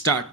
start.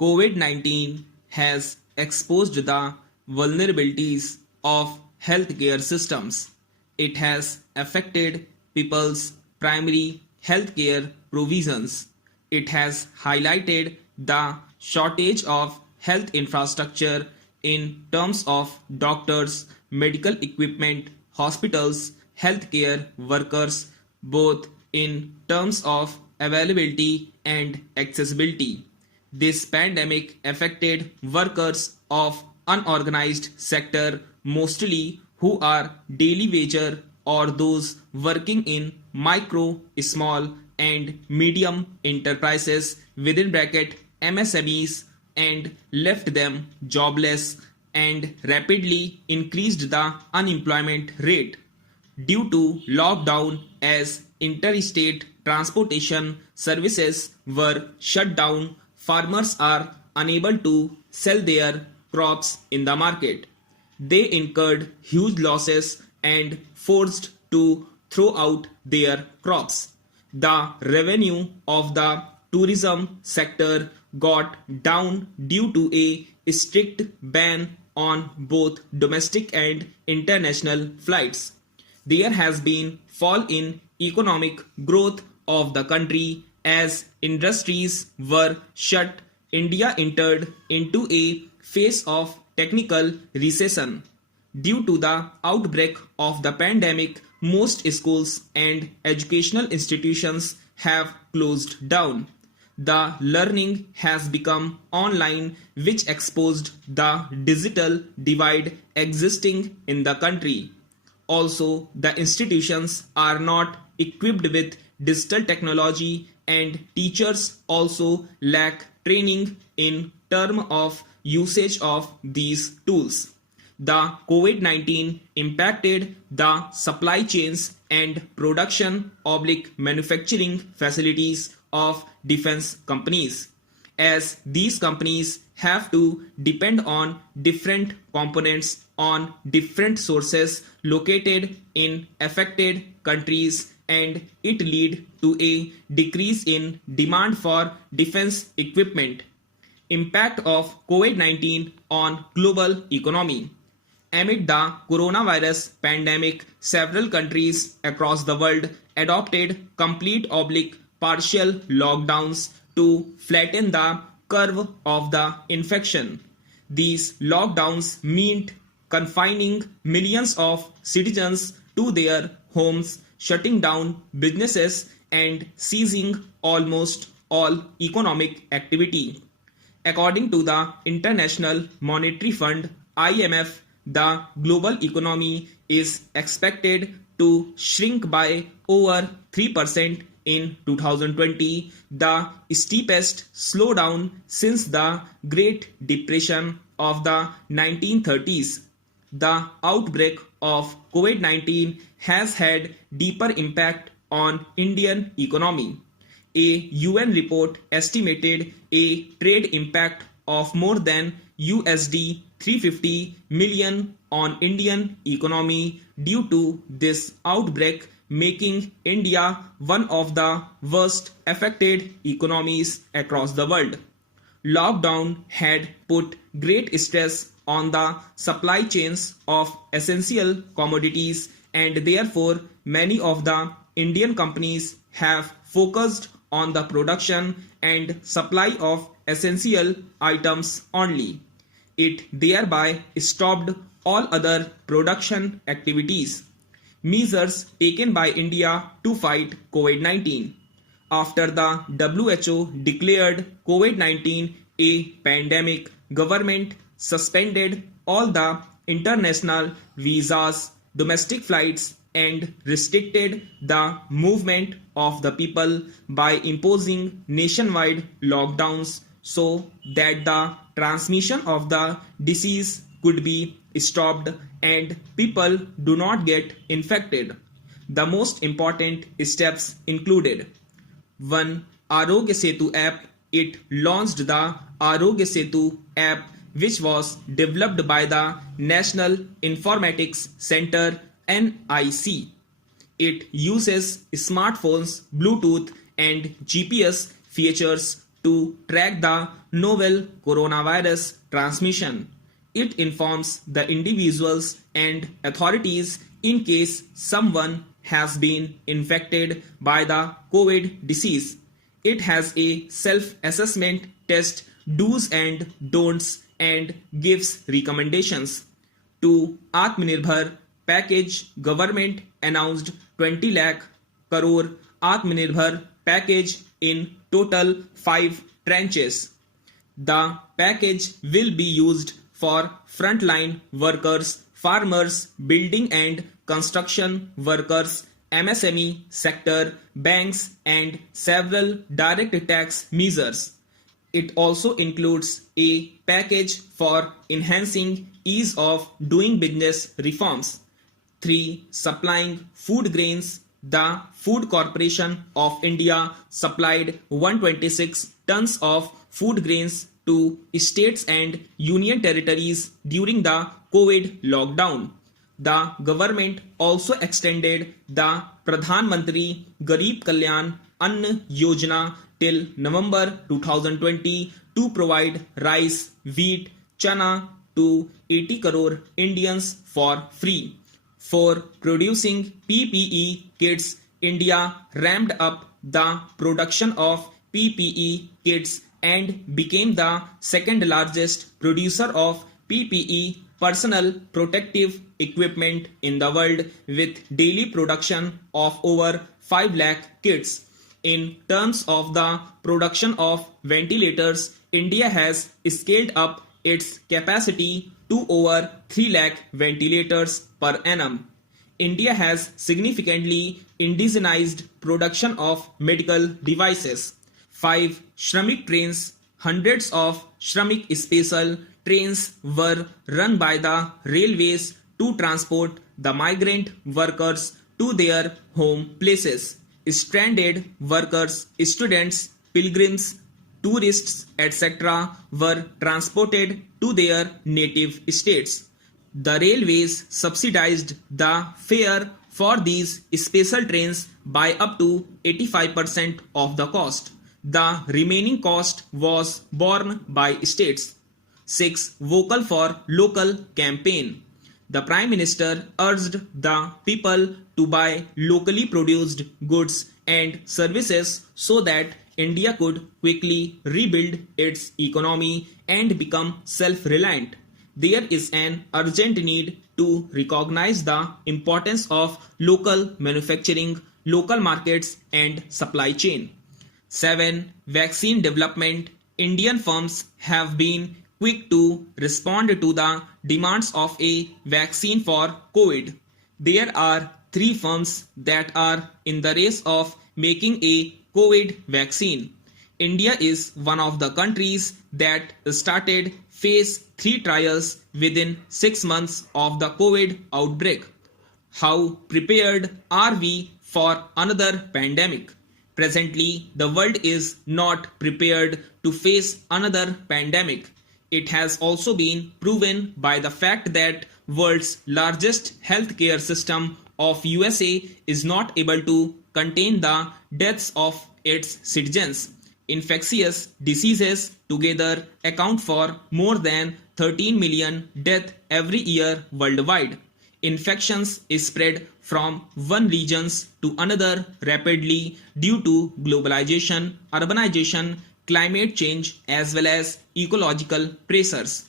COVID-19 has exposed the vulnerabilities of healthcare systems. It has affected people's primary healthcare provisions. It has highlighted the shortage of health infrastructure in terms of doctors, medical equipment, hospitals, healthcare workers, both in terms of availability and accessibility. This pandemic affected workers of unorganized sector mostly who are daily wager or those working in micro, small and medium enterprises within bracket MSMEs and left them jobless and rapidly increased the unemployment rate. Due to lockdown as interstate transportation services were shut down, farmers are unable to sell their crops in the market. They incurred huge losses and forced to throw out their crops. The revenue of the tourism sector got down due to a strict ban on both domestic and international flights. There has been fall in economic growth of the country as industries were shut. India entered into a phase of technical recession. Due to the outbreak of the pandemic, most schools and educational institutions have closed down. The learning has become online, which exposed the digital divide existing in the country. Also, the institutions are not equipped with digital technology and teachers also lack training in terms of usage of these tools. The COVID-19 impacted the supply chains and production/manufacturing facilities of defense companies, as these companies have to depend on different components on different sources located in affected countries, and it lead to a decrease in demand for defense equipment. Impact of COVID-19 on global economy. Amid the coronavirus pandemic, several countries across the world adopted complete/partial lockdowns to flatten the curve of the infection. These lockdowns meant confining millions of citizens to their homes, shutting down businesses, and seizing almost all economic activity. According to the International Monetary Fund (IMF), the global economy is expected to shrink by over 3% in 2020, the steepest slowdown since the Great Depression of the 1930s. The outbreak of COVID-19 has had deeper impact on Indian economy. A UN report estimated a trade impact of more than USD 350 million on Indian economy due to this outbreak, making India one of the worst affected economies across the world. Lockdown had put great stress on the supply chains of essential commodities, and therefore many of the Indian companies have focused on the production and supply of essential items only. It thereby stopped all other production activities. Measures taken by India to fight COVID-19. After the WHO declared COVID-19 a pandemic, government suspended all the international visas, domestic flights, and restricted the movement of the people by imposing nationwide lockdowns so that the transmission of the disease could be stopped and people do not get infected. The most important steps included: 1. Arogya Setu app. It launched the Arogya Setu app, which was developed by the National Informatics Center (NIC). It uses smartphones, Bluetooth and GPS features to track the novel coronavirus transmission. It informs the individuals and authorities in case someone has been infected by the COVID disease. It has a self-assessment test, do's and don'ts, and gives recommendations. To Atmanirbhar package, government announced 20 lakh crore Atmanirbhar package in total 5 tranches. The package will be used for frontline workers, farmers, building and construction workers, MSME sector, banks, and several direct tax measures. It also includes a package for enhancing ease of doing business reforms. 3. Supplying food grains. The Food Corporation of India supplied 126 tons of food grains to states and union territories during the COVID lockdown. The government also extended the Pradhan Mantri Garib Kalyan Ann Yojana till November 2020 to provide rice, wheat, chana to 80 crore Indians for free. For producing PPE kits, India ramped up the production of PPE kits and became the second largest producer of PPE personal protective equipment in the world with daily production of over 5 lakh kits. In terms of the production of ventilators, India has scaled up its capacity to over 3 lakh ventilators per annum. India has significantly indigenized production of medical devices. 5. Shramik trains. Hundreds of Shramik special trains were run by the railways to transport the migrant workers to their home places. Stranded workers, students, pilgrims, tourists, etc. were transported to their native states. The railways subsidized the fare for these special trains by up to 85% of the cost. The remaining cost was borne by states. 6. Vocal for Local campaign. The Prime Minister urged the people to buy locally produced goods and services so that India could quickly rebuild its economy and become self-reliant. There is an urgent need to recognize the importance of local manufacturing, local markets, and supply chain. 7. Vaccine development. Indian firms have been quick to respond to the demands of a vaccine for COVID. There are 3 firms that are in the race of making a COVID vaccine. India is one of the countries that started phase 3 trials within 6 months of the COVID outbreak. How prepared are we for another pandemic? Presently, the world is not prepared to face another pandemic. It has also been proven by the fact that world's largest healthcare system of USA is not able to contain the deaths of its citizens. Infectious diseases together account for more than 13 million deaths every year worldwide. Infections spread from one region to another rapidly due to globalization, urbanization, climate change, as well as ecological pressures.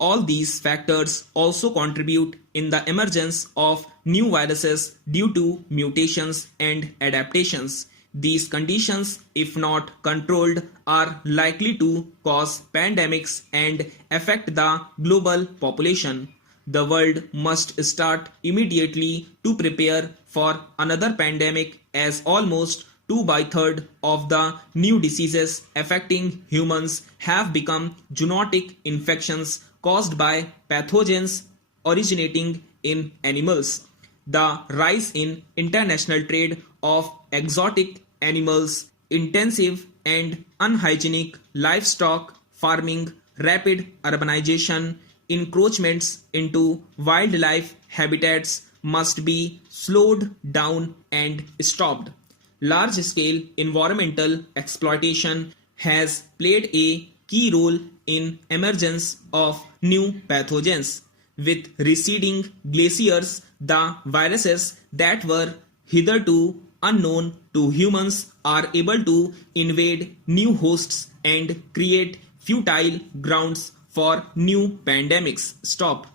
All these factors also contribute in the emergence of new viruses due to mutations and adaptations. These conditions, if not controlled, are likely to cause pandemics and affect the global population. The world must start immediately to prepare for another pandemic, as almost 2/3 of the new diseases affecting humans have become zoonotic infections caused by pathogens originating in animals. The rise in international trade of exotic animals, intensive and unhygienic livestock farming, rapid urbanization, encroachments into wildlife habitats must be slowed down and stopped. Large-scale environmental exploitation, has played a key role in emergence of new pathogens. With receding glaciers, the viruses that were hitherto unknown to humans are able to invade new hosts and create fertile grounds for new pandemics. Stop.